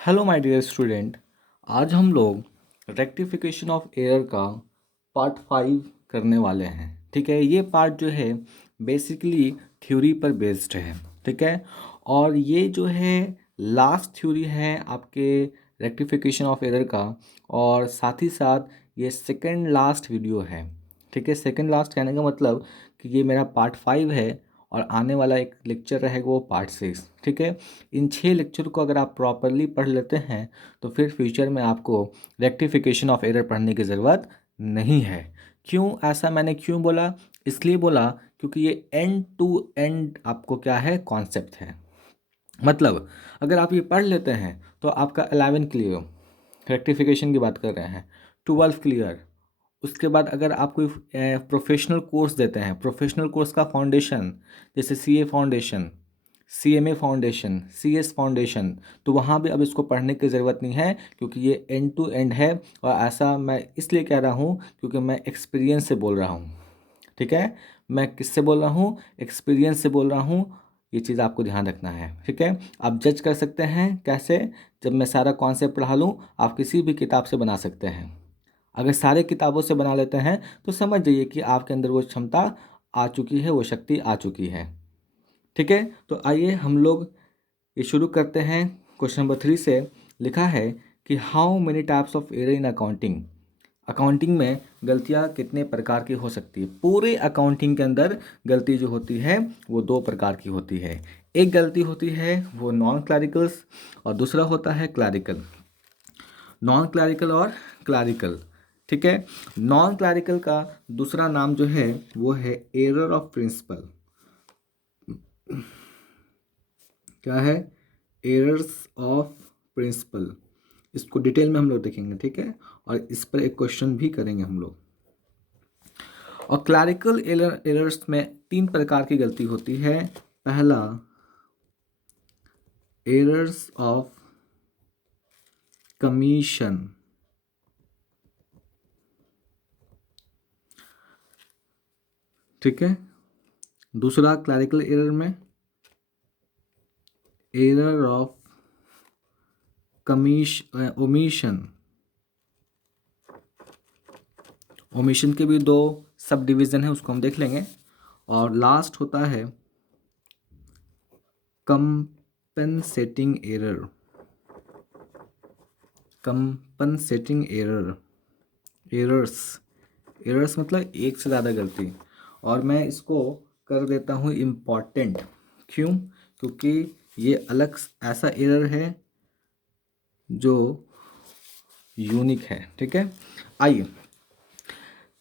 Hello my dear student. आज हम लोग रेक्टिफिकेशन ऑफ एरर का पार्ट 5 करने वाले हैं। ठीक है, ये पार्ट जो है बेसिकली थ्योरी पर बेस्ड है। ठीक है, और ये जो है लास्ट थ्योरी है आपके रेक्टिफिकेशन ऑफ एरर का, और साथ ही साथ ये सेकंड लास्ट वीडियो है। ठीक है, सेकंड लास्ट कहने का मतलब कि ये मेरा पार्ट 5 है और आने वाला एक लेक्चर रहेगा वो पार्ट 6। ठीक है, इन 6 लेक्चर को अगर आप प्रॉपरली पढ़ लेते हैं तो फिर फ्यूचर में आपको रेक्टिफिकेशन ऑफ एरर पढ़ने की ज़रूरत नहीं है। क्यों ऐसा मैंने क्यों बोला? इसलिए बोला क्योंकि ये एंड टू एंड आपको क्या है कॉन्सेप्ट है। मतलब अगर आप ये पढ़ लेते हैं तो आपका 11 क्लियर, रेक्टिफिकेशन की बात कर रहे हैं, 12 क्लियर। उसके बाद अगर आप कोई प्रोफेशनल कोर्स देते हैं, प्रोफेशनल कोर्स का फाउंडेशन जैसे CA foundation, CMA foundation, CS foundation, तो वहाँ भी अब इसको पढ़ने की ज़रूरत नहीं है क्योंकि ये एंड टू एंड है। और ऐसा मैं इसलिए कह रहा हूँ क्योंकि मैं एक्सपीरियंस से बोल रहा हूँ। ठीक है, मैं किससे बोल रहा हूँ? एक्सपीरियंस से बोल रहा हूँ। ये चीज़ आपको ध्यान रखना है। ठीक है, आप जज कर सकते हैं कैसे? जब मैं सारा कॉन्सेप्ट पढ़ा लूँ आप किसी भी किताब से बना सकते हैं। अगर सारे किताबों से बना लेते हैं तो समझ जाइए कि आपके अंदर वो क्षमता आ चुकी है, वो शक्ति आ चुकी है। ठीक है, तो आइए हम लोग ये शुरू करते हैं। क्वेश्चन नंबर 3 से लिखा है कि how many types of error in accounting. Accounting में गलतियाँ कितने प्रकार की हो सकती है? पूरे अकाउंटिंग के अंदर गलती जो होती है वो 2 प्रकार की होती है। एक गलती होती है वो नॉन क्लैरिकल्स और दूसरा होता है क्लैरिकल। नॉन क्लैरिकल और क्लैरिकल। ठीक है, नॉन क्लैरिकल का दूसरा नाम जो है वो है एरर ऑफ प्रिंसिपल। क्या है? Errors of principle. इसको डिटेल में हम लोग देखेंगे। ठीक है, और इस पर एक क्वेश्चन भी करेंगे हम लोग। और क्लैरिकल एरर्स में 3 प्रकार की गलती होती है। पहला, एरर्स ऑफ कमीशन। ठीक है, दूसरा क्लैरिकल एरर में एरर ऑफ ओमिशन। ओमिशन के भी 2 सब डिवीज़न है, उसको हम देख लेंगे। और लास्ट होता है compensating error. Compensating error, errors मतलब एक से ज़्यादा गलती। और मैं इसको कर देता हूँ इम्पॉर्टेंट। क्यों? क्योंकि ये अलग ऐसा एरर है जो यूनिक है। ठीक है, आइए।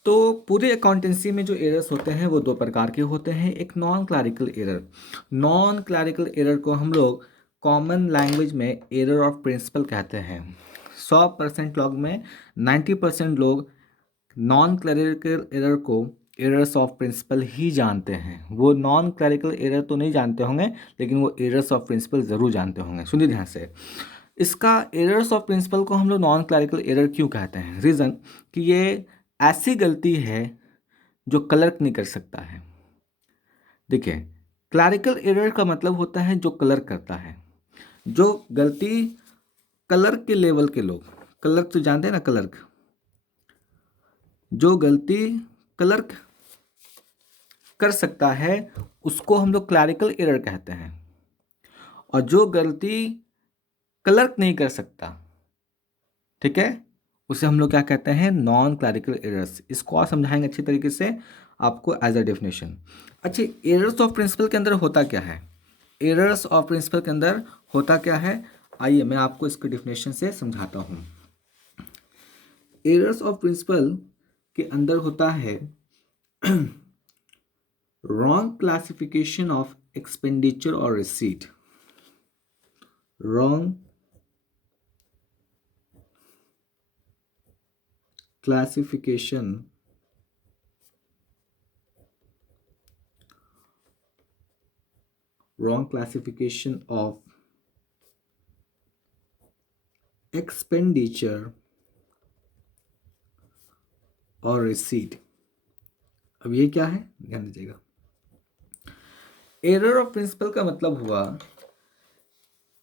तो पूरे अकाउंटेंसी में जो एरर्स होते हैं वो 2 प्रकार के होते हैं। एक non clerical error. Non clerical error को हम लोग कॉमन लैंग्वेज में एरर ऑफ प्रिंसिपल कहते हैं। 100% लोग में 90% लोग नॉन क्लैरिकल एरर को एरर्स ऑफ प्रिंसिपल ही जानते हैं। वो नॉन क्लैरिकल एरर तो नहीं जानते होंगे लेकिन वो एरर्स ऑफ प्रिंसिपल ज़रूर जानते होंगे। सुनिए ध्यान से। इसका एरर्स ऑफ प्रिंसिपल को हम लोग नॉन क्लैरिकल एरर क्यों कहते हैं? रीज़न कि ये ऐसी गलती है जो क्लर्क नहीं कर सकता है। देखिए, क्लैरिकल एरर का मतलब होता है जो क्लर्क करता है। जो गलती क्लर्क के लेवल के लोग, क्लर्क तो जानते हैं ना, क्लर्क, जो गलती क्लर्क कर सकता है उसको हम लोग क्लैरिकल एरर कहते हैं। और जो गलती क्लर्क नहीं कर सकता, ठीक है, उसे हम लोग क्या कहते हैं? Non clerical errors. इसको और समझाएंगे अच्छी तरीके से आपको एज अ डेफिनेशन। अच्छा, एरर्स ऑफ प्रिंसिपल के अंदर होता क्या है? एरर्स ऑफ प्रिंसिपल के अंदर होता क्या है? आइए मैं आपको इसके डेफिनेशन से समझाता हूँ। एरर्स ऑफ प्रिंसिपल के अंदर होता है रॉन्ग क्लासिफिकेशन ऑफ एक्सपेंडिचर और receipt. Wrong classification of expenditure और रिसीट। अब ये क्या है, ध्यान दीजिएगा। एरर ऑफ प्रिंसिपल का मतलब हुआ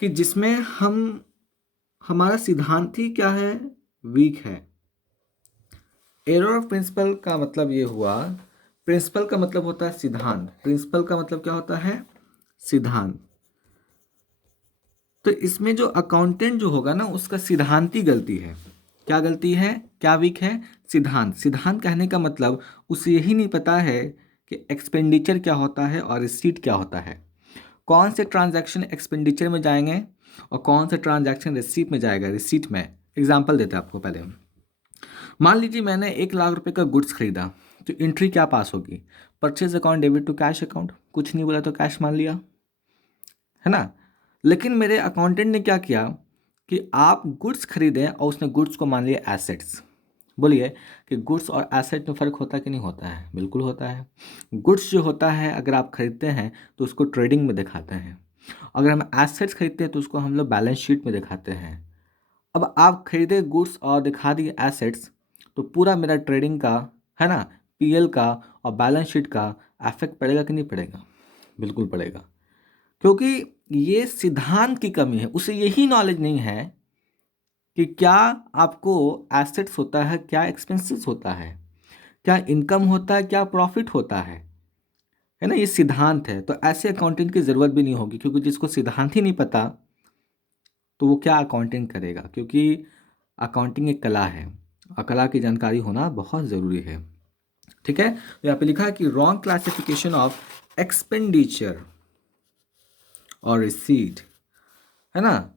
कि जिसमें हम हमारा सिद्धांत ही क्या है, वीक है। एरर ऑफ प्रिंसिपल का मतलब ये हुआ, प्रिंसिपल का मतलब होता है सिद्धांत, प्रिंसिपल का मतलब क्या होता है, सिद्धांत। तो इसमें जो अकाउंटेंट जो होगा ना उसका सिद्धांत ही गलती है। क्या गलती है, क्या वीक है, सिद्धांत। सिद्धांत कहने का मतलब उसे यही नहीं पता है कि एक्सपेंडिचर क्या होता है और रिसीट क्या होता है, कौन से ट्रांजैक्शन एक्सपेंडिचर में जाएंगे और कौन से ट्रांजैक्शन रिसीट में जाएगा। रिसीट में एग्जांपल देते हैं आपको। पहले मान लीजिए मैंने 1 लाख रुपए का गुड्स खरीदा, तो एंट्री क्या पास होगी, purchase account debit to cash account, कुछ नहीं बोला तो कैश मान लिया, है ना। लेकिन मेरे अकाउंटेंट ने क्या किया कि आप गुड्स खरीदें और उसने गुड्स को मान लिया एसेट्स। बोलिए कि गुड्स और एसेट में फ़र्क होता है कि नहीं होता है, बिल्कुल होता है। गुड्स जो होता है अगर आप खरीदते हैं तो उसको ट्रेडिंग में दिखाते हैं, अगर हम एसेट्स खरीदते हैं तो उसको हम लोग बैलेंस शीट में दिखाते हैं। अब आप खरीदे गुड्स और दिखा दिए एसेट्स, तो पूरा मेरा ट्रेडिंग का, है ना, पीएल का और बैलेंस शीट का इफेक्ट पड़ेगा कि नहीं पड़ेगा, बिल्कुल पड़ेगा। क्योंकि ये सिद्धांत की कमी है, उसे यही नॉलेज नहीं है कि क्या आपको एसेट्स होता है, क्या एक्सपेंसेस होता है, क्या इनकम होता है, क्या प्रॉफिट होता है ना। ये सिद्धांत है। तो ऐसे अकाउंटेंट की ज़रूरत भी नहीं होगी, क्योंकि जिसको सिद्धांत ही नहीं पता तो वो क्या अकाउंटिंग करेगा। क्योंकि अकाउंटिंग एक कला है और कला की जानकारी होना बहुत ज़रूरी है। ठीक है, तो यहाँ पे लिखा है कि रॉन्ग क्लासिफिकेशन ऑफ एक्सपेंडिचर और रिसीट, है ना।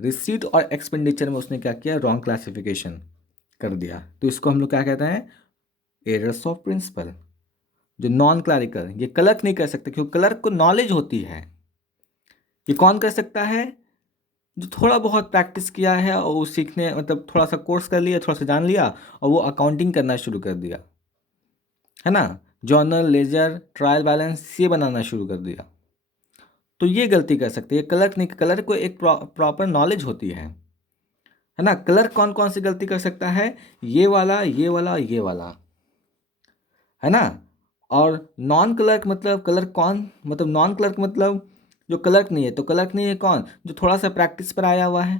रिसीट और एक्सपेंडिचर में उसने क्या किया, रॉन्ग क्लासिफिकेशन कर दिया। तो इसको हम लोग क्या कहते हैं, एरर्स ऑफ प्रिंसिपल। जो नॉन क्लरिकल, ये क्लर्क नहीं कर सकते क्योंकि क्लर्क को नॉलेज होती है। ये कौन कर सकता है, जो थोड़ा बहुत प्रैक्टिस किया है और वो सीखने, मतलब थोड़ा सा कोर्स कर लिया, थोड़ा सा जान लिया और वो अकाउंटिंग करना शुरू कर दिया, है ना। जर्नल, लेजर, ट्रायल बैलेंस ये बनाना शुरू कर दिया, तो ये गलती कर सकते हैं। क्लर्क नहीं, क्लर्क को एक प्रॉपर नॉलेज होती है ना। क्लर्क कौन कौन सी गलती कर सकता है, ये वाला, ये वाला, ये वाला, है ना। और नॉन क्लर्क मतलब, क्लर्क कौन, मतलब नॉन क्लर्क मतलब जो क्लर्क नहीं है। तो क्लर्क नहीं है कौन, जो थोड़ा सा प्रैक्टिस पर आया हुआ है,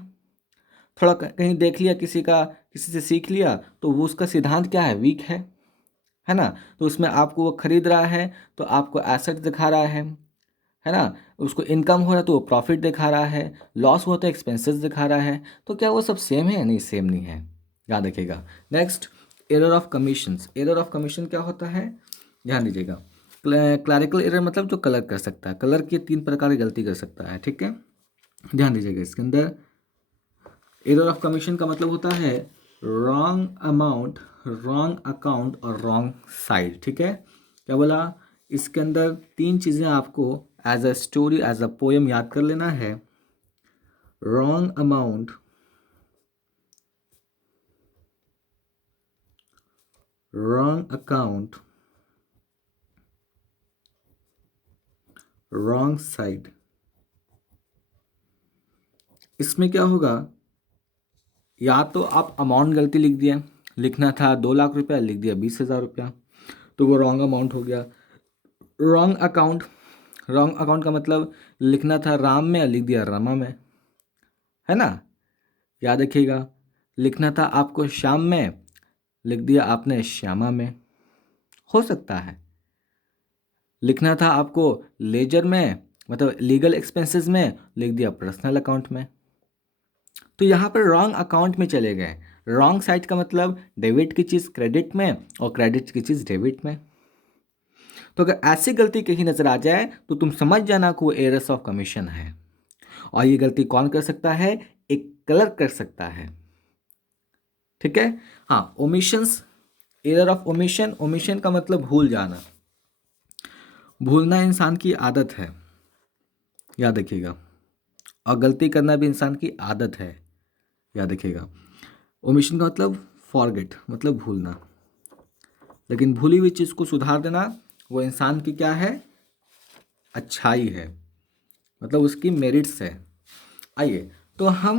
थोड़ा कहीं देख लिया किसी का, किसी से सीख लिया, तो वो उसका सिद्धांत क्या है, वीक है ना। तो उसमें आपको वो खरीद रहा है तो आपको एसेट दिखा रहा है ना। उसको इनकम हो रहा है तो वो प्रॉफिट दिखा रहा है, लॉस हुआ तो एक्सपेंसेस दिखा रहा है। तो क्या वो सब सेम है, नहीं सेम नहीं है, याद रखिएगा। Next, error of commissions. Error of commission क्या होता है, ध्यान दीजिएगा। क्लरिकल एरर मतलब जो कलर कर सकता है, कलर की 3 प्रकार की गलती कर सकता है, ठीक है, ध्यान दीजिएगा। इसके अंदर एरर ऑफ कमीशन का मतलब होता है रॉन्ग अमाउंट, रॉन्ग अकाउंट और रॉन्ग साइड, ठीक है। क्या बोला, इसके अंदर 3 चीज़ें आपको as a story, as a poem याद कर लेना है। Wrong amount, wrong account, wrong side. इसमें क्या होगा, या तो आप अमाउंट गलती लिख दिया, लिखना था 2 लाख रुपया, लिख दिया 20,000 रुपया, तो वो रॉन्ग अमाउंट हो गया। रॉन्ग अकाउंट, रॉन्ग अकाउंट का मतलब लिखना था राम में, लिख दिया रमा में, है ना, याद रखिएगा। लिखना था आपको श्याम में, लिख दिया आपने श्यामा में, हो सकता है। लिखना था आपको लेजर में, मतलब लीगल एक्सपेंसेस में, लिख दिया पर्सनल अकाउंट में। तो यहाँ पर रॉन्ग अकाउंट में चले गए। रॉन्ग साइड का मतलब डेबिट की चीज़ क्रेडिट में और क्रेडिट की चीज़ डेबिट में। तो अगर ऐसी गलती कहीं नजर आ जाए तो तुम समझ जाना कि वो एरर्स ऑफ कमीशन है। और ये गलती कौन कर सकता है, एक क्लर्क कर सकता है, ठीक है। हाँ, omissions, error of omission. Omission का मतलब भूल जाना, भूलना इंसान की आदत है, याद रखिएगा। और गलती करना भी इंसान की आदत है, याद रखिएगा। ओमिशन का मतलब फॉरगेट, मतलब भूलना। लेकिन भूली हुई चीज़ को सुधार देना वो इंसान की क्या है, अच्छाई है, मतलब उसकी मेरिट्स है। आइए, तो हम,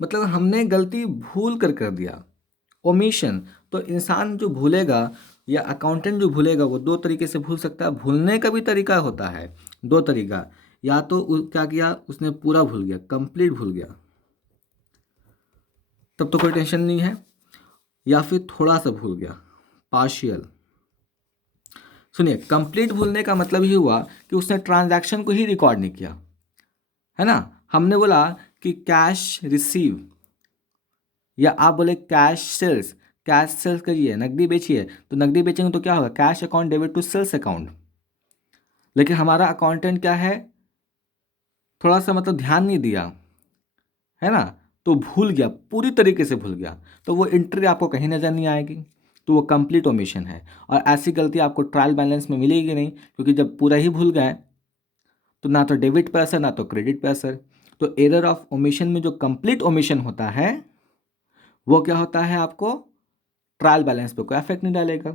मतलब हमने गलती भूल कर दिया, ओमिशन। तो इंसान जो भूलेगा या अकाउंटेंट जो भूलेगा वो 2 तरीके से भूल सकता है। भूलने का भी तरीका होता है, 2 तरीका। या तो क्या किया उसने, पूरा भूल गया, कंप्लीट भूल गया, तब तो कोई टेंशन नहीं है। या फिर थोड़ा सा भूल गया, पार्शियल। सुनिए, कंप्लीट भूलने का मतलब ही हुआ कि उसने ट्रांजैक्शन को ही रिकॉर्ड नहीं किया, है ना। हमने बोला कि कैश रिसीव, या आप बोले कैश सेल्स, कैश सेल्स करिए, नकदी बेचिए, तो नकदी बेचेंगे तो क्या होगा, cash account debit to sales account. लेकिन हमारा अकाउंटेंट क्या है, थोड़ा सा मतलब ध्यान नहीं दिया, है ना, तो भूल गया, पूरी तरीके से भूल गया, तो वो एंट्री आपको कहीं नज़र नहीं आएगी, तो वो कंप्लीट ओमिशन है। और ऐसी गलती आपको ट्रायल बैलेंस में मिलेगी नहीं, क्योंकि जब पूरा ही भूल गए तो ना तो डेबिट पे असर, ना तो क्रेडिट पे असर। तो एरर ऑफ ओमिशन में जो कंप्लीट ओमिशन होता है वो क्या होता है, आपको ट्रायल बैलेंस पे कोई इफेक्ट नहीं डालेगा।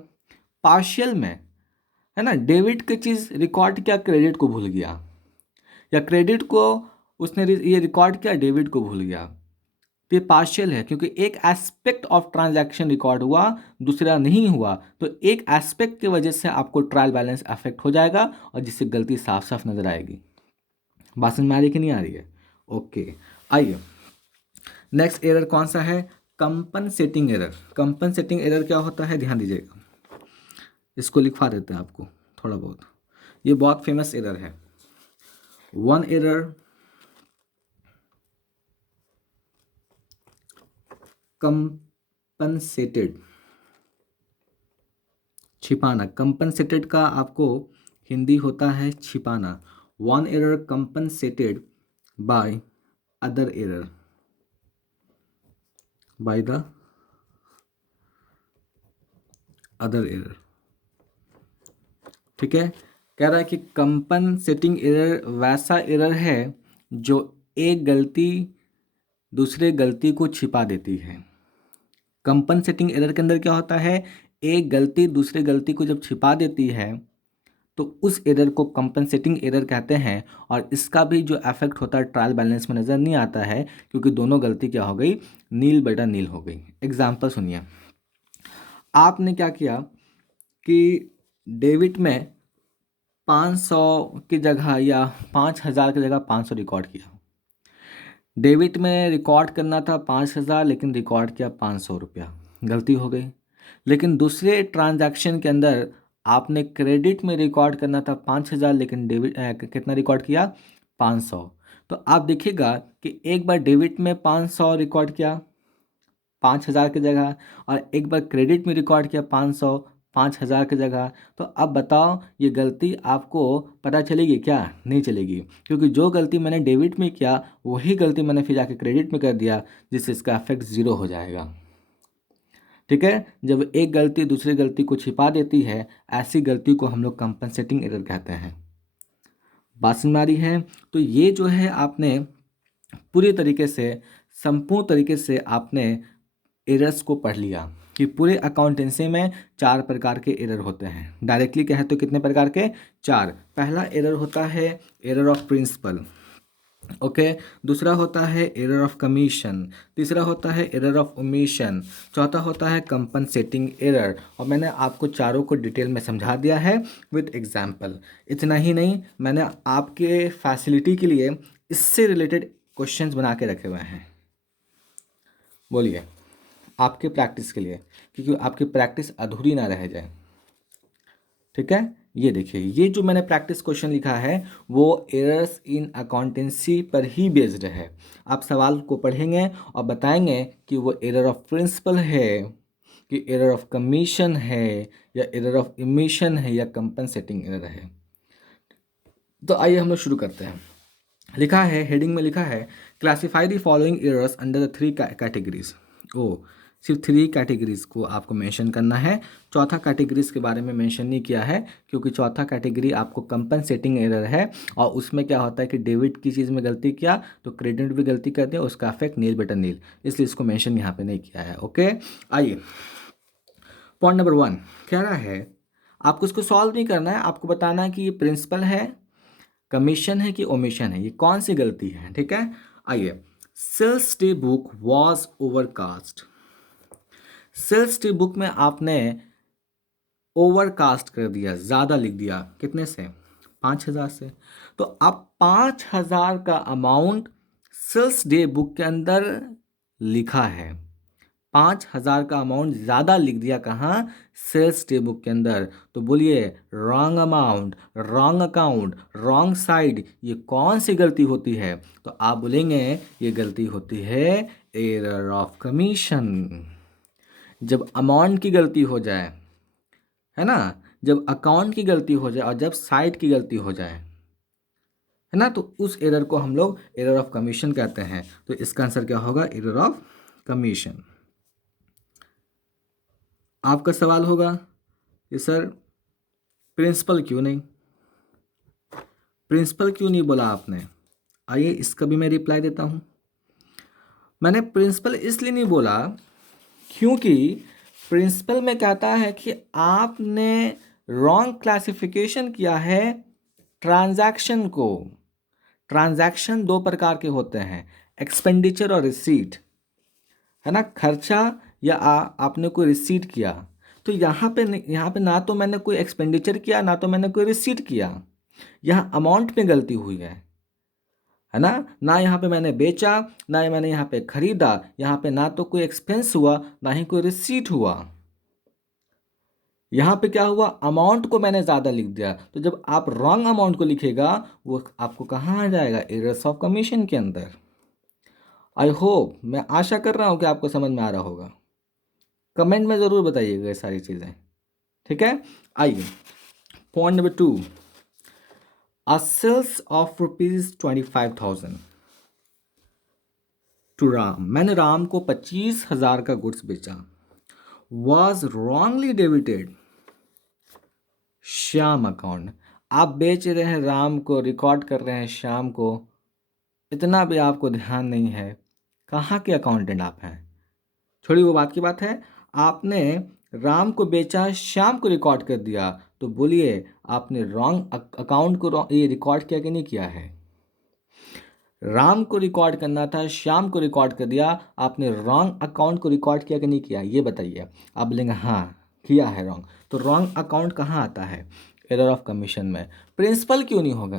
पार्शियल में, है ना, डेबिट की चीज़ रिकॉर्ड किया, क्रेडिट को भूल गया, या क्रेडिट को उसने ये रिकॉर्ड किया, डेबिट को भूल गया, तो ये पार्शियल है, क्योंकि एक एस्पेक्ट ऑफ ट्रांजैक्शन रिकॉर्ड हुआ, दूसरा नहीं हुआ, तो एक एस्पेक्ट की वजह से आपको ट्रायल बैलेंस अफेक्ट हो जाएगा, और जिससे गलती साफ साफ नजर आएगी। बात समझ में आ रही कि नहीं आ रही है? ओके, आइए नेक्स्ट एरर कौन सा है, कंपनसेटिंग एरर। कंपनसेटिंग एरर क्या होता है, ध्यान दीजिएगा, इसको लिखवा देते हैं आपको थोड़ा बहुत। ये बहुत फेमस एरर है। वन एरर कंपनसेटेड, छिपाना। कंपनसेटेड का आपको हिंदी होता है छिपाना। One error compensated by other error, by the other error. ठीक है, कह रहा है कि कंपनसेटिंग एरर वैसा एरर है जो एक गलती दूसरे गलती को छिपा देती है। कंपनसेटिंग एरर के अंदर क्या होता है, एक गलती दूसरे गलती को जब छिपा देती है तो उस एरर को कंपनसेटिंग एरर कहते हैं। और इसका भी जो इफेक्ट होता है ट्रायल बैलेंस में नज़र नहीं आता है, क्योंकि दोनों गलती क्या हो गई, नील बटा नील हो गई। एग्जाम्पल सुनिए, आपने क्या किया कि डेबिट में 500 की जगह या 5000 की जगह 500 रिकॉर्ड किया। डेबिट में रिकॉर्ड करना था 5000, लेकिन रिकॉर्ड किया 500 रुपया, गलती हो गई। लेकिन दूसरे ट्रांजैक्शन के अंदर आपने क्रेडिट में रिकॉर्ड करना था 5000, लेकिन डेबिट कितना रिकॉर्ड किया, 500। तो आप देखिएगा कि एक बार डेबिट में 500 रिकॉर्ड किया 5000 की जगह, और एक बार क्रेडिट में रिकॉर्ड किया 500 5000 की जगह। तो अब बताओ, ये गलती आपको पता चलेगी क्या, नहीं चलेगी, क्योंकि जो गलती मैंने डेबिट में किया वही गलती मैंने फिर जाके क्रेडिट में कर दिया, जिससे इसका इफेक्ट ज़ीरो हो जाएगा। ठीक है, जब एक गलती दूसरी गलती को छिपा देती है, ऐसी गलती को हम लोग कंपनसेटिंग एरर कहते हैं। बात समझ में आ रही है? तो ये जो है आपने पूरी तरीके से, संपूर्ण तरीके से आपने एरर्स को पढ़ लिया कि पूरे अकाउंटेंसी में 4 प्रकार के एरर होते हैं। डायरेक्टली कहे तो कितने प्रकार के, 4। पहला एरर होता है एरर ऑफ प्रिंसिपल, ओके। दूसरा होता है एरर ऑफ कमीशन, तीसरा होता है एरर ऑफ ओमिशन, चौथा होता है कंपनसेटिंग एरर। और मैंने आपको चारों को डिटेल में समझा दिया है विथ एग्जाम्पल। इतना ही नहीं, मैंने आपके फैसिलिटी के लिए इससे रिलेटेड क्वेश्चंस बना के रखे हुए हैं। बोलिए, आपके प्रैक्टिस के लिए, क्योंकि आपकी प्रैक्टिस अधूरी ना रह जाए। ठीक है, ये देखिए, ये जो मैंने प्रैक्टिस क्वेश्चन लिखा है वो एरर्स इन अकाउंटेंसी पर ही बेस्ड है। आप सवाल को पढ़ेंगे और बताएंगे कि वो एरर ऑफ प्रिंसिपल है, कि एरर ऑफ कमीशन है, या एरर ऑफ इमिशन है, या कंपनसेटिंग एरर है। तो आइए हम लोग शुरू करते हैं। लिखा है, हेडिंग में लिखा है, classify the following errors under the 3 categories. ओ, सिर्फ 3 कैटेगरीज को आपको मेंशन करना है, चौथा कैटेगरीज के बारे में मेंशन नहीं किया है, क्योंकि चौथा कैटेगरी आपको कंपनसेटिंग एरर है, और उसमें क्या होता है कि डेबिट की चीज़ में गलती किया तो क्रेडिट भी गलती कर दिया, उसका इफेक्ट नील बटा नील, इसलिए इसको मेंशन यहाँ पे नहीं किया है। ओके, आइए पॉइंट नंबर 1 कह रहा है, आपको इसको सॉल्व नहीं करना है, आपको बताना है कि ये प्रिंसिपल है, कमीशन है कि ओमिशन है, ये कौन सी गलती है। ठीक है, आइए, sales day book was overcast. Sales day book में आपने ओवरकास्ट कर दिया, ज़्यादा लिख दिया, कितने से, 5000 से। तो अब 5000 का अमाउंट सेल्स डे बुक के अंदर लिखा है, 5,000 का अमाउंट ज़्यादा लिख दिया कहाँ, सेल्स डे बुक के अंदर। तो बोलिए wrong amount, wrong account, wrong side, ये कौन सी गलती होती है? तो आप बोलेंगे ये गलती होती है एरर ऑफ कमीशन। जब अमाउंट की गलती हो जाए, है ना, जब अकाउंट की गलती हो जाए और जब साइड की गलती हो जाए, है ना, तो उस एरर को हम लोग एरर ऑफ कमीशन कहते हैं। तो इसका आंसर क्या होगा, एरर ऑफ कमीशन। आपका सवाल होगा कि सर प्रिंसिपल क्यों नहीं, प्रिंसिपल क्यों नहीं बोला आपने? आइए इसका भी मैं रिप्लाई देता हूँ। मैंने प्रिंसिपल इसलिए नहीं बोला क्योंकि प्रिंसिपल में कहता है कि आपने रॉन्ग क्लासिफिकेशन किया है ट्रांजैक्शन को। ट्रांजैक्शन दो प्रकार के होते हैं, एक्सपेंडिचर और रिसीट, है ना। खर्चा या आपने कोई रिसीट किया, तो यहाँ पे ना तो मैंने कोई एक्सपेंडिचर किया ना तो मैंने कोई रिसीट किया। यहाँ अमाउंट में गलती हुई है ना। ना यहाँ पे मैंने बेचा, ना मैंने यहाँ पे खरीदा, यहाँ पे ना तो कोई एक्सपेंस हुआ ना ही कोई रिसीट हुआ। यहाँ पे क्या हुआ, अमाउंट को मैंने ज़्यादा लिख दिया। तो जब आप रॉन्ग अमाउंट को लिखेगा वो आपको कहाँ आ जाएगा, एरर्स ऑफ कमीशन के अंदर। आई होप, मैं आशा कर रहा हूँ कि आपको समझ में आ रहा होगा। कमेंट में ज़रूर बताइएगा ये सारी चीज़ें, ठीक है। आइए point number 2, a sales of ₹25,000 to Ram. मैंने राम को 25,000 का गुड्स बेचा। Was wrongly debited Shyam account. आप बेच रहे हैं राम को, रिकॉर्ड कर रहे हैं श्याम को, इतना भी आपको ध्यान नहीं है। कहाँ के अकाउंटेंट आप हैं? छोड़ी वो बात की बात है। आपने राम को बेचा, श्याम को रिकॉर्ड कर दिया, तो बोलिए आपने रॉन्ग अकाउंट को ये रिकॉर्ड किया कि नहीं किया है? राम को रिकॉर्ड करना था, श्याम को रिकॉर्ड कर दिया, आपने रॉन्ग अकाउंट को रिकॉर्ड किया कि नहीं किया, ये बताइए। आप बोलेंगे हाँ किया है रॉन्ग। तो रॉन्ग अकाउंट कहाँ आता है, एरर ऑफ कमीशन में। प्रिंसिपल क्यों नहीं होगा,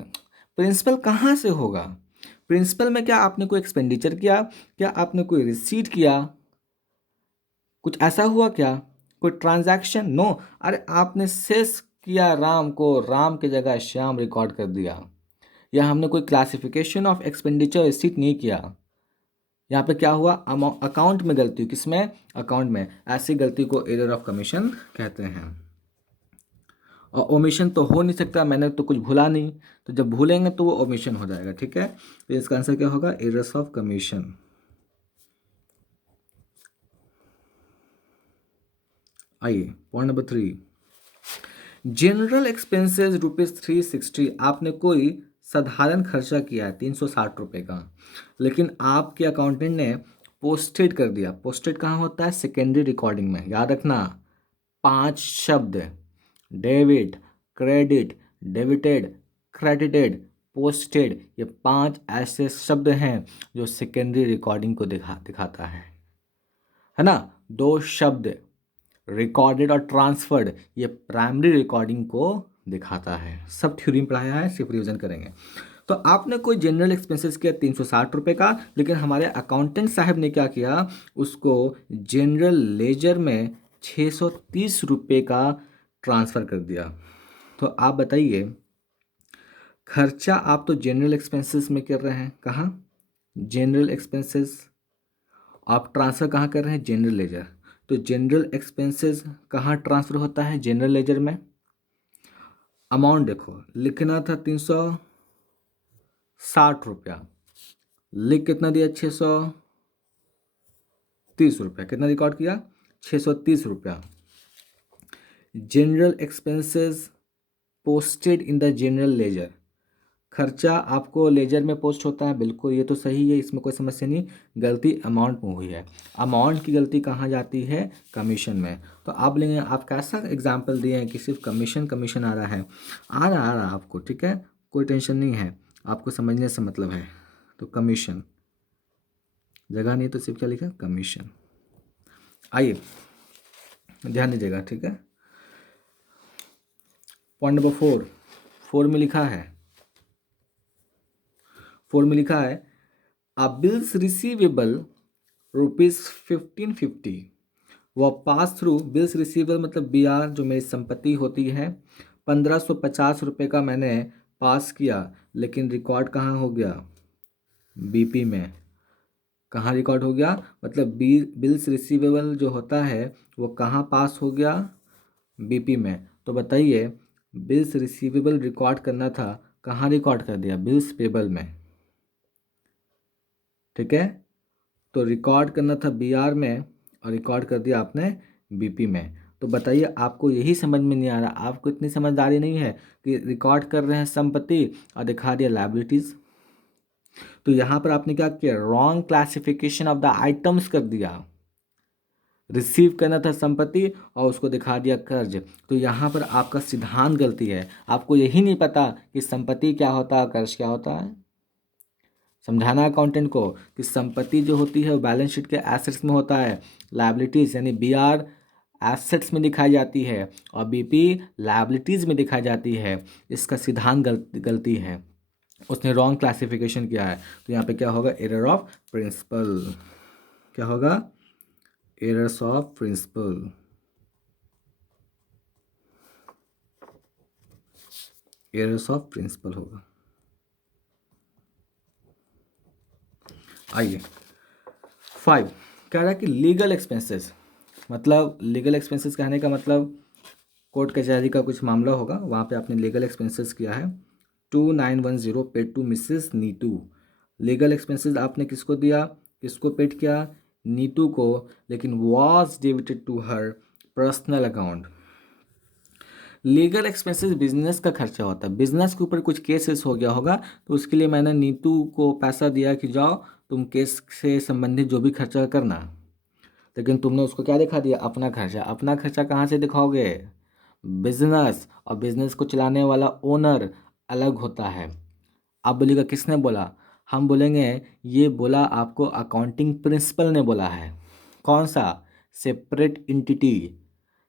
प्रिंसिपल कहाँ से होगा? प्रिंसिपल में क्या आपने कोई एक्सपेंडिचर किया, क्या आपने कोई रिसीट किया, कुछ ऐसा हुआ क्या, कोई ट्रांजैक्शन? नो। अरे आपने सेस किया राम को, राम की जगह श्याम रिकॉर्ड कर दिया, या हमने कोई क्लासिफिकेशन ऑफ एक्सपेंडिचर रिसीट नहीं किया। यहाँ पे क्या हुआ, अकाउंट में गलती हुई। किसमें, अकाउंट में। ऐसी गलती को एरर ऑफ कमीशन कहते हैं। और ओमिशन तो हो नहीं सकता, मैंने तो कुछ भूला नहीं, तो जब भूलेंगे तो वो ओमिशन हो जाएगा, ठीक है। तो इसका आंसर क्या होगा, एरर्स ऑफ कमीशन। आइए पॉइंट नंबर 3, जनरल एक्सपेंसेस ₹360। आपने कोई साधारण खर्चा किया है 360 का, लेकिन आपके अकाउंटेंट ने पोस्टेड कर दिया। पोस्टेड कहाँ होता है, सेकेंडरी रिकॉर्डिंग में। याद रखना 5 शब्द, debit, credit, debited, credited, posted, ये 5 ऐसे शब्द हैं जो सेकेंडरी रिकॉर्डिंग को दिखाता है ना। 2 शब्द रिकॉर्डेड और ट्रांसफर्ड, ये प्राइमरी रिकॉर्डिंग को दिखाता है। सब थ्योरी में पढ़ाया है, सिर्फ रिवीजन करेंगे। तो आपने कोई जनरल एक्सपेंसेस किया ₹360 का, लेकिन हमारे अकाउंटेंट साहब ने क्या किया, उसको जनरल लेजर में ₹630 का ट्रांसफ़र कर दिया। तो आप बताइए, खर्चा आप तो जनरल एक्सपेंसेस में कर रहे हैं, कहाँ, जनरल एक्सपेंसेस। आप ट्रांसफ़र कहाँ कर रहे हैं, जनरल लेजर। तो जनरल एक्सपेंसेस कहाँ ट्रांसफ़र होता है, जनरल लेजर में। अमाउंट देखो, लिखना था ₹360, लिख कितना दिया, ₹630। कितना रिकॉर्ड किया, ₹630। General expenses posted in the general ledger. खर्चा आपको लेजर में पोस्ट होता है, बिल्कुल ये तो सही है, इसमें कोई समस्या नहीं। गलती अमाउंट में हुई है। अमाउंट की गलती कहाँ जाती है, कमीशन में। तो आप बोलेंगे आप कैसा एग्जाम्पल दिए हैं कि सिर्फ कमीशन कमीशन आ रहा है। आ रहा आपको, ठीक है, कोई टेंशन नहीं है, आपको समझने से मतलब है। तो कमीशन, जगह नहीं तो सिर्फ क्या लिखा, कमीशन। आइए ध्यान दीजिएगा, ठीक है। पॉइंट नंबर 4 में लिखा है, 4 में लिखा है, अ बिल्स रिसीवेबल ₹1550 वह पास थ्रू बिल्स रिसीवेबल मतलब BR जो मेरी संपत्ति होती है, ₹1550 का मैंने पास किया, लेकिन रिकॉर्ड कहाँ हो गया? BP में। कहाँ रिकॉर्ड हो गया? मतलब बिल्स रिसीवेबल जो होता है वो कहाँ पास हो गया? BP में। तो बताइए, बिल्स रिसीवेबल रिकॉर्ड करना था, कहाँ रिकॉर्ड कर दिया? बिल्स पेबल में। ठीक है, तो रिकॉर्ड करना था BR में और रिकॉर्ड कर दिया आपने BP में। तो बताइए, आपको यही समझ में नहीं आ रहा, आपको इतनी समझदारी नहीं है कि रिकॉर्ड कर रहे हैं संपत्ति और दिखा दिया लायबिलिटीज। तो यहाँ पर आपने क्या किया? Wrong classification of the items कर दिया। रिसीव करना था संपत्ति और उसको दिखा दिया कर्ज। तो यहाँ पर आपका सिद्धांत गलती है। आपको यही नहीं पता कि संपत्ति क्या होता है, कर्ज क्या होता है। समझाना अकाउंटेंट को कि संपत्ति जो होती है वो बैलेंस शीट के एसेट्स में होता है, लायबिलिटीज यानी BR एसेट्स में दिखाई जाती है और BP लायबिलिटीज में दिखाई जाती है। इसका सिद्धांत गलती है, उसने रॉन्ग क्लासिफिकेशन किया है। तो यहाँ पे क्या होगा? Error of principle. क्या होगा? Errors of principle. Errors of principle होगा। आइए 5 कह रहा है कि लीगल एक्सपेंसेस, मतलब लीगल एक्सपेंसेस कहने का मतलब कोर्ट कचहरी का कुछ मामला होगा, वहाँ पे आपने लीगल एक्सपेंसेस किया है। 2910 paid to Mrs Neetu. Legal expenses आपने किसको दिया? किसको पेड किया? नीतू को, लेकिन was debited to her personal account. Legal expenses business का खर्चा होता है, बिजनेस के ऊपर कुछ केसेस हो गया होगा, तो उसके लिए मैंने नीतू को पैसा दिया कि जाओ तुम केस से संबंधित जो भी खर्चा करना। लेकिन तुमने उसको क्या दिखा दिया? अपना खर्चा। अपना खर्चा कहाँ से दिखाओगे? बिजनेस, और बिजनेस को चलाने वाला ओनर अलग होता है। आप बोलिएगा किसने बोला? हम बोलेंगे ये बोला आपको अकाउंटिंग प्रिंसिपल ने बोला है। कौन सा? Separate entity.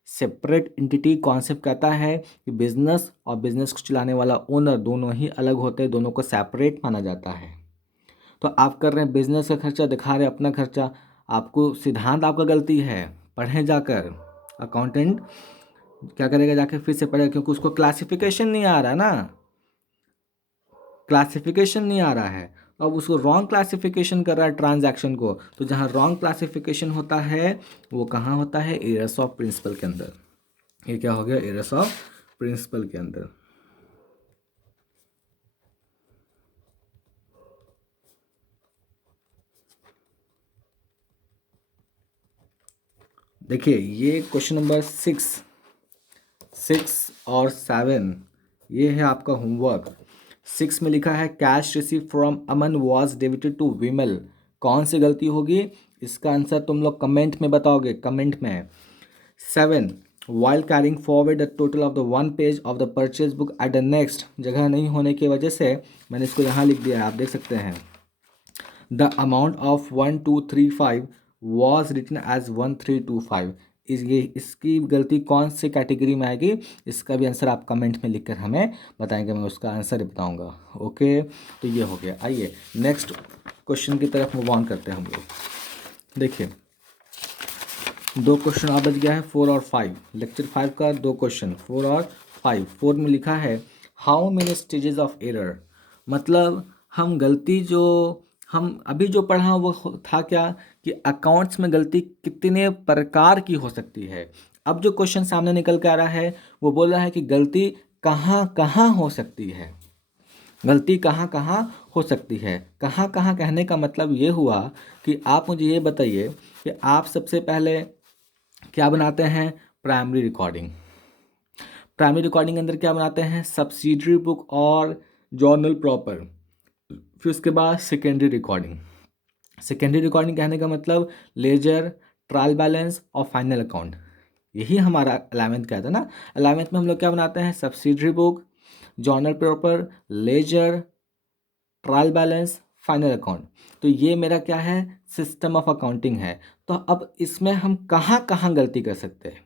Separate entity concept कहता है कि बिजनेस और बिजनेस को चलाने वाला ओनर दोनों ही अलग होते हैं, दोनों को सेपरेट माना जाता है। तो आप कर रहे हैं बिजनेस का खर्चा, दिखा रहे हैं अपना खर्चा। आपको सिद्धांत आपका गलती है, पढ़ें जाकर। अकाउंटेंट क्या करेगा? जाके फिर से पढ़ेगा, क्योंकि उसको क्लासिफिकेशन नहीं आ रहा ना, क्लासिफिकेशन नहीं आ रहा है। अब उसको रॉन्ग क्लासिफिकेशन कर रहा है ट्रांजैक्शन को। तो जहाँ रॉन्ग क्लासिफिकेशन होता है वो कहाँ होता है? एरर्स ऑफ प्रिंसिपल के अंदर। ये क्या हो गया? एरर्स ऑफ प्रिंसिपल के अंदर। देखिए, ये क्वेश्चन नंबर 6 और 7 ये है आपका होमवर्क। 6 में लिखा है cash receive from Aman was debited to Vimal. कौन सी गलती होगी? इसका आंसर तुम लोग कमेंट में बताओगे, कमेंट में। 7 while carrying forward the total of the one page of the purchase book at the next, जगह नहीं होने की वजह से मैंने इसको यहाँ लिख दिया है, आप देख सकते हैं। The amount of 1235 was written as 1325। इसकी गलती कौन सी कैटेगरी में आएगी? इसका भी आंसर आप कमेंट में लिखकर हमें बताएंगे, मैं उसका आंसर बताऊंगा। ओके, तो ये हो गया। आइए नेक्स्ट क्वेश्चन की तरफ मूव ऑन करते हैं हम लोग। देखिए, 2 क्वेश्चन आ बच गया है, 4 और 5। लेक्चर 5 का 2 क्वेश्चन, 4 और 5। 4 में लिखा है how many stages of error. मतलब हम गलती जो हम अभी जो पढ़ा वो था क्या कि अकाउंट्स में गलती कितने प्रकार की हो सकती है। अब जो क्वेश्चन सामने निकल के आ रहा है वो बोल रहा है कि गलती कहाँ कहाँ हो सकती है। गलती कहाँ कहाँ हो सकती है। कहाँ कहाँ कहने का मतलब ये हुआ कि आप मुझे ये बताइए कि आप सबसे पहले क्या बनाते हैं? Primary recording. प्राइमरी रिकॉर्डिंग के अंदर क्या बनाते हैं? सब्सिडरी बुक और जर्नल प्रॉपर। फिर उसके बाद सेकेंडरी रिकॉर्डिंग। सेकेंडरी रिकॉर्डिंग कहने का मतलब लेजर, ट्रायल बैलेंस और फाइनल अकाउंट। यही हमारा 11th का था ना। 11th में हम लोग क्या बनाते हैं? Subsidiary book, journal proper, ledger, trial balance, final account. तो ये मेरा क्या है? सिस्टम ऑफ अकाउंटिंग है। तो अब इसमें हम कहाँ कहाँ गलती कर सकते हैं?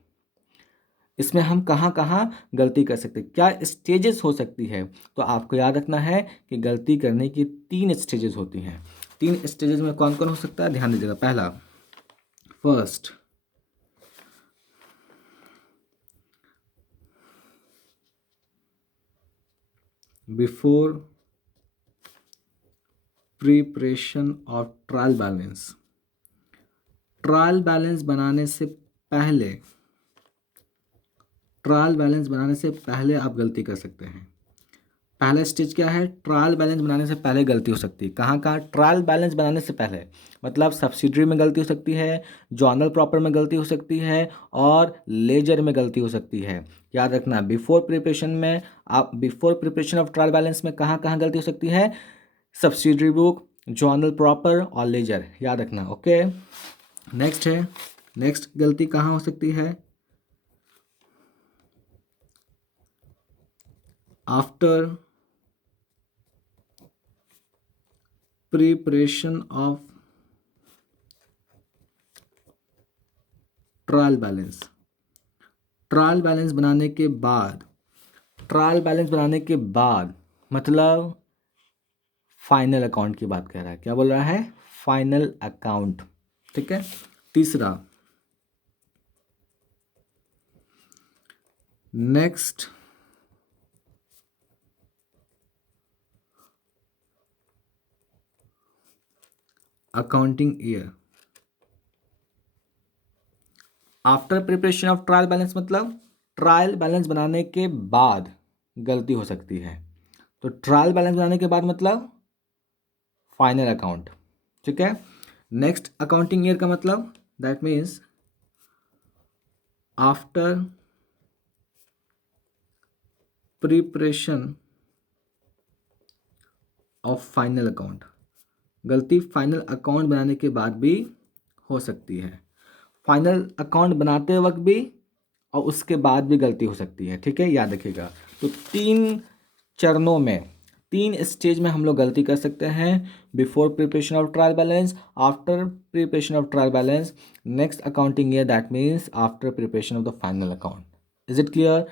इसमें हम कहाँ कहाँ गलती कर सकते हैं, क्या स्टेजेस हो सकती है? तो आपको याद रखना है कि गलती करने की 3 स्टेजेस होती हैं। 3 स्टेजेस में कौन कौन हो सकता है? ध्यान दीजिएगा। पहला, first before preparation of trial balance, trial balance बनाने से पहले, ट्रायल बैलेंस बनाने से पहले आप गलती कर सकते हैं। पहला स्टेज क्या है? ट्रायल बैलेंस बनाने से पहले गलती हो सकती है। कहाँ कहाँ? ट्रायल बैलेंस बनाने से पहले, मतलब सब्सिडरी में गलती हो सकती है, जर्नल प्रॉपर में गलती हो सकती है, और लेजर में गलती हो सकती है। याद रखना, बिफोर प्रिपरेशन में आप, before preparation of trial balance में कहाँ कहाँ गलती हो सकती है? सब्सिडरी बुक, जर्नल प्रॉपर और लेजर, याद रखना। ओके, नेक्स्ट है, नेक्स्ट गलती कहाँ हो सकती है? After preparation of trial balance, trial balance बनाने के बाद, ट्रायल बैलेंस बनाने के बाद मतलब फाइनल अकाउंट की बात कर रहा है। क्या बोल रहा है? Final account. ठीक है। तीसरा, next accounting year. After preparation of trial balance मतलब ट्रायल बैलेंस बनाने के बाद गलती हो सकती है। तो ट्रायल बैलेंस बनाने के बाद मतलब फाइनल अकाउंट। ठीक है। नेक्स्ट अकाउंटिंग ईयर का मतलब that means after preparation of final account. गलती फाइनल अकाउंट बनाने के बाद भी हो सकती है, फाइनल अकाउंट बनाते वक्त भी और उसके बाद भी गलती हो सकती है। ठीक है, याद रखिएगा। तो 3 चरणों में, 3 स्टेज में हम लोग गलती कर सकते हैं। Before preparation of trial balance, after preparation of trial balance, next accounting year that means after preparation of the final account. Is it clear?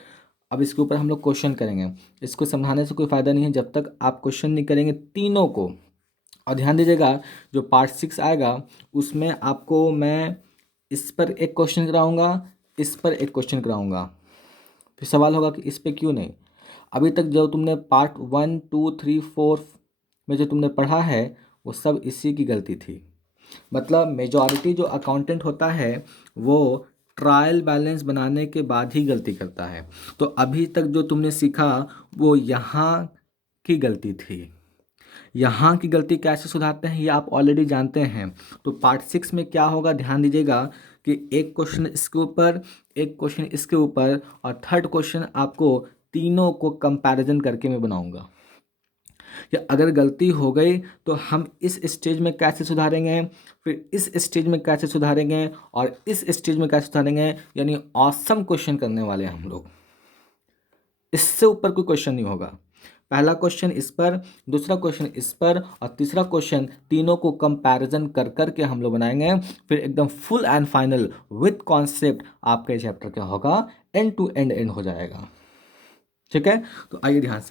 अब इसके ऊपर हम लोग क्वेश्चन करेंगे। इसको समझाने से कोई फ़ायदा नहीं है जब तक आप क्वेश्चन नहीं करेंगे तीनों को। और ध्यान दीजिएगा, जो पार्ट 6 आएगा उसमें आपको मैं इस पर एक क्वेश्चन कराऊंगा, इस पर एक क्वेश्चन कराऊंगा। फिर सवाल होगा कि इस पे क्यों नहीं? अभी तक जो तुमने पार्ट 1, 2, 3, 4 में जो तुमने पढ़ा है वो सब इसी की गलती थी। मतलब मेजॉरिटी जो अकाउंटेंट होता है वो ट्रायल बैलेंस बनाने के बाद ही गलती करता है। तो अभी तक जो तुमने सीखा वो यहाँ की गलती थी। यहाँ की गलती कैसे सुधारते हैं ये आप ऑलरेडी जानते हैं। तो पार्ट 6 में क्या होगा, ध्यान दीजिएगा कि एक क्वेश्चन इसके ऊपर, एक क्वेश्चन इसके ऊपर, और थर्ड क्वेश्चन आपको तीनों को कंपैरिजन करके मैं बनाऊंगा कि अगर गलती हो गई तो हम इस स्टेज में कैसे सुधारेंगे, फिर इस स्टेज में कैसे सुधारेंगे, और इस स्टेज में कैसे सुधारेंगे। यानी ऑसम क्वेश्चन करने वाले हैं हम लोग। इससे ऊपर कोई क्वेश्चन नहीं होगा। पहला क्वेश्चन इस पर, दूसरा क्वेश्चन इस पर, और तीसरा क्वेश्चन, तीनों को कंपैरिजन कर करके हम लोग बनाएंगे। फिर एकदम full and final with concept आपका चैप्टर क्या होगा, एंड टू एंड हो जाएगा। ठीक है, तो आइए ध्यान से